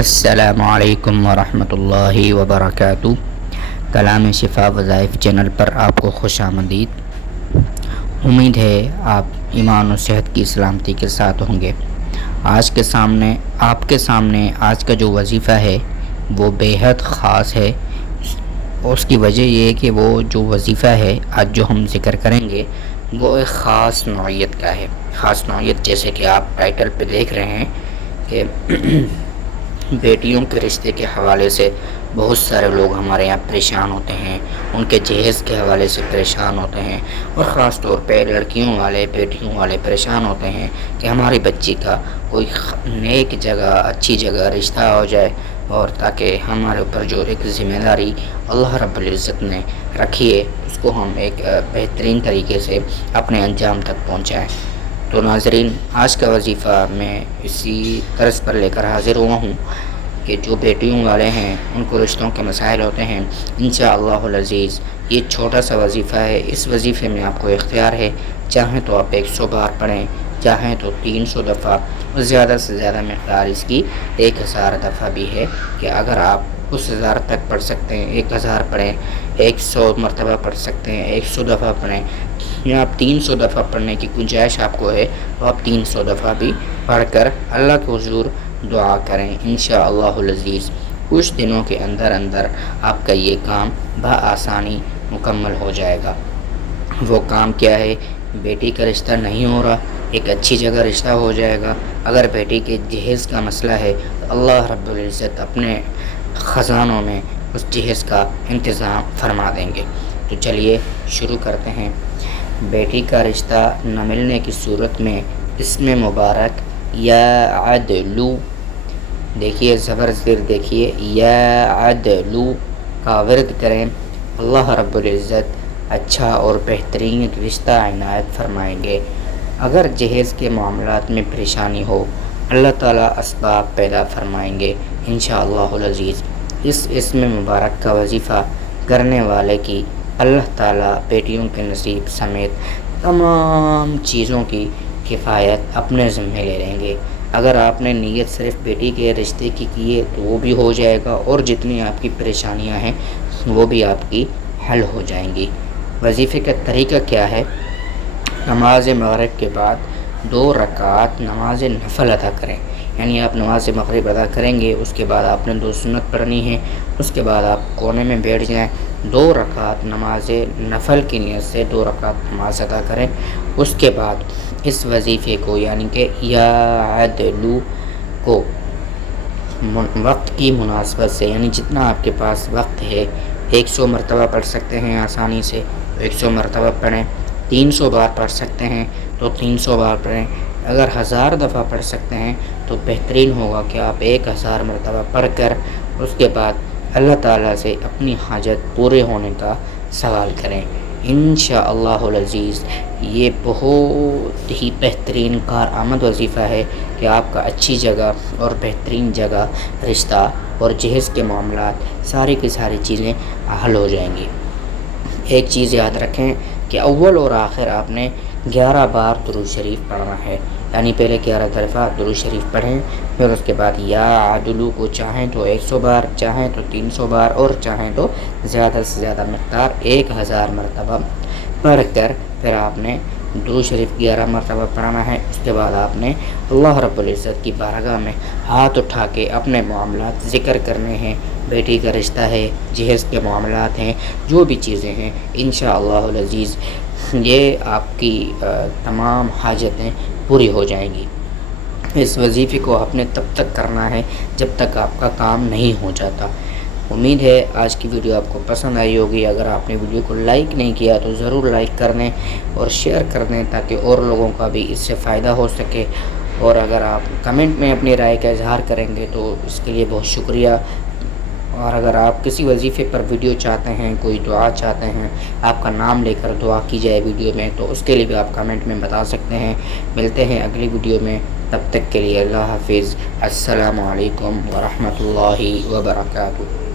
السلام علیکم ورحمۃ اللہ وبرکاتہ۔ کلام شفا وظائف چینل پر آپ کو خوش آمدید۔ امید ہے آپ ایمان و صحت کی سلامتی کے ساتھ ہوں گے۔ آپ کے سامنے آج کا جو وظیفہ ہے وہ بے حد خاص ہے۔ اس کی وجہ یہ ہے کہ وہ جو وظیفہ ہے آج جو ہم ذکر کریں گے وہ ایک خاص نوعیت کا ہے۔ خاص نوعیت جیسے کہ آپ ٹائٹل پہ دیکھ رہے ہیں کہ بیٹیوں کے رشتے کے حوالے سے بہت سارے لوگ ہمارے یہاں پریشان ہوتے ہیں، ان کے جہیز کے حوالے سے پریشان ہوتے ہیں، اور خاص طور پہ لڑکیوں والے بیٹیوں والے پریشان ہوتے ہیں کہ ہماری بچی کا کوئی نیک جگہ اچھی جگہ رشتہ ہو جائے، اور تاکہ ہمارے اوپر جو ایک ذمہ داری اللہ رب العزت نے رکھی ہے اس کو ہم ایک بہترین طریقے سے اپنے انجام تک پہنچائیں۔ تو ناظرین، آج کا وظیفہ میں اسی طرز پر لے کر حاضر ہوا ہوں کہ جو بیٹیوں والے ہیں ان کو رشتوں کے مسائل ہوتے ہیں۔ انشاءاللہ العزیز یہ چھوٹا سا وظیفہ ہے۔ اس وظیفے میں آپ کو اختیار ہے، چاہیں تو آپ 100 بار پڑھیں، چاہیں تو 300 دفعہ، اور زیادہ سے زیادہ مقدار اس کی 1000 دفعہ بھی ہے کہ اگر آپ اس 1000 تک پڑھ سکتے ہیں، 1000 پڑھیں، 100 مرتبہ پڑھ سکتے ہیں، 100 دفعہ پڑھیں، یا آپ 300 دفعہ پڑھنے کی گنجائش آپ کو ہے تو آپ 300 دفعہ بھی پڑھ کر اللہ کے حضور دعا کریں۔ انشاءاللہ العزیز کچھ دنوں کے اندر آپ کا یہ کام بآسانی مکمل ہو جائے گا۔ وہ کام کیا ہے؟ بیٹی کا رشتہ نہیں ہو رہا، ایک اچھی جگہ رشتہ ہو جائے گا۔ اگر بیٹی کے جہیز کا مسئلہ ہے تو اللہ رب العزت اپنے خزانوں میں اس جہیز کا انتظام فرما دیں گے۔ تو چلیے شروع کرتے ہیں۔ بیٹی کا رشتہ نہ ملنے کی صورت میں اسم مبارک یا عدلو، دیکھیے زبر زیر، دیکھیے یا عدلو کا ورد کریں، اللہ رب العزت اچھا اور بہترین رشتہ عنایت فرمائیں گے۔ اگر جہیز کے معاملات میں پریشانی ہو، اللہ تعالیٰ اسباب پیدا فرمائیں گے انشاءاللہ العزیز۔ اس اسم مبارک کا وظیفہ کرنے والے کی اللہ تعالیٰ بیٹیوں کے نصیب سمیت تمام چیزوں کی کفایت اپنے ذمہ لے لیں گے۔ اگر آپ نے نیت صرف بیٹی کے رشتے کی ہے تو وہ بھی ہو جائے گا، اور جتنی آپ کی پریشانیاں ہیں وہ بھی آپ کی حل ہو جائیں گی۔ وظیفے کا طریقہ کیا ہے؟ نماز مغرب کے بعد 2 رکعت نماز نفل ادا کریں، یعنی آپ نماز مغرب ادا کریں گے، اس کے بعد آپ نے 2 سنت پڑھنی ہے، اس کے بعد آپ کونے میں بیٹھ جائیں، 2 رکعت نماز نفل کی نیت سے 2 رکعت نماز ادا کریں۔ اس کے بعد اس وظیفے کو یعنی کہ یا عدلو کو وقت کی مناسبت سے، یعنی جتنا آپ کے پاس وقت ہے، 100 مرتبہ پڑھ سکتے ہیں آسانی سے تو 100 مرتبہ پڑھیں، 300 بار پڑھ سکتے ہیں تو 300 بار پڑھیں، اگر 1000 دفعہ پڑھ سکتے ہیں تو بہترین ہوگا کہ آپ 1000 مرتبہ پڑھ کر اس کے بعد اللہ تعالیٰ سے اپنی حاجت پورے ہونے کا سوال کریں۔ انشاءاللہ العزیز یہ بہت ہی بہترین کارآمد وظیفہ ہے کہ آپ کا اچھی جگہ اور بہترین جگہ رشتہ اور جہیز کے معاملات ساری کی ساری چیزیں حل ہو جائیں گی۔ ایک چیز یاد رکھیں کہ اول اور آخر آپ نے 11 بار درود شریف پڑھنا ہے، یعنی پہلے 11 دفعہ درود شریف پڑھیں، پھر اس کے بعد یا عدلو کو چاہیں تو 100 بار، چاہیں تو 300 بار، اور چاہیں تو زیادہ سے زیادہ مقدار 1000 مرتبہ پڑھ کر پھر آپ نے درود شریف 11 مرتبہ پڑھنا ہے۔ اس کے بعد آپ نے اللہ رب العزت کی بارگاہ میں ہاتھ اٹھا کے اپنے معاملات ذکر کرنے ہیں، بیٹی کا رشتہ ہے، جہیز کے معاملات ہیں، جو بھی چیزیں ہیں، انشاءاللہ العزیز یہ آپ کی تمام حاجتیں پوری ہو جائیں گی۔ اس وظیفے کو آپ نے تب تک کرنا ہے جب تک آپ کا کام نہیں ہو جاتا۔ امید ہے آج کی ویڈیو آپ کو پسند آئی ہوگی۔ اگر آپ نے ویڈیو کو لائک نہیں کیا تو ضرور لائک کر دیں اور شیئر کر دیں تاکہ اور لوگوں کا بھی اس سے فائدہ ہو سکے، اور اگر آپ کمنٹ میں اپنی رائے کا اظہار کریں گے تو اس کے لیے بہت شکریہ۔ اور اگر آپ کسی وظیفے پر ویڈیو چاہتے ہیں، کوئی دعا چاہتے ہیں، آپ کا نام لے کر دعا کی جائے ویڈیو میں، تو اس کے لیے بھی آپ کمنٹ میں بتا سکتے ہیں۔ ملتے ہیں اگلی ویڈیو میں، تب تک کے لیے اللہ حافظ۔ السلام علیکم ورحمۃ اللہ وبرکاتہ۔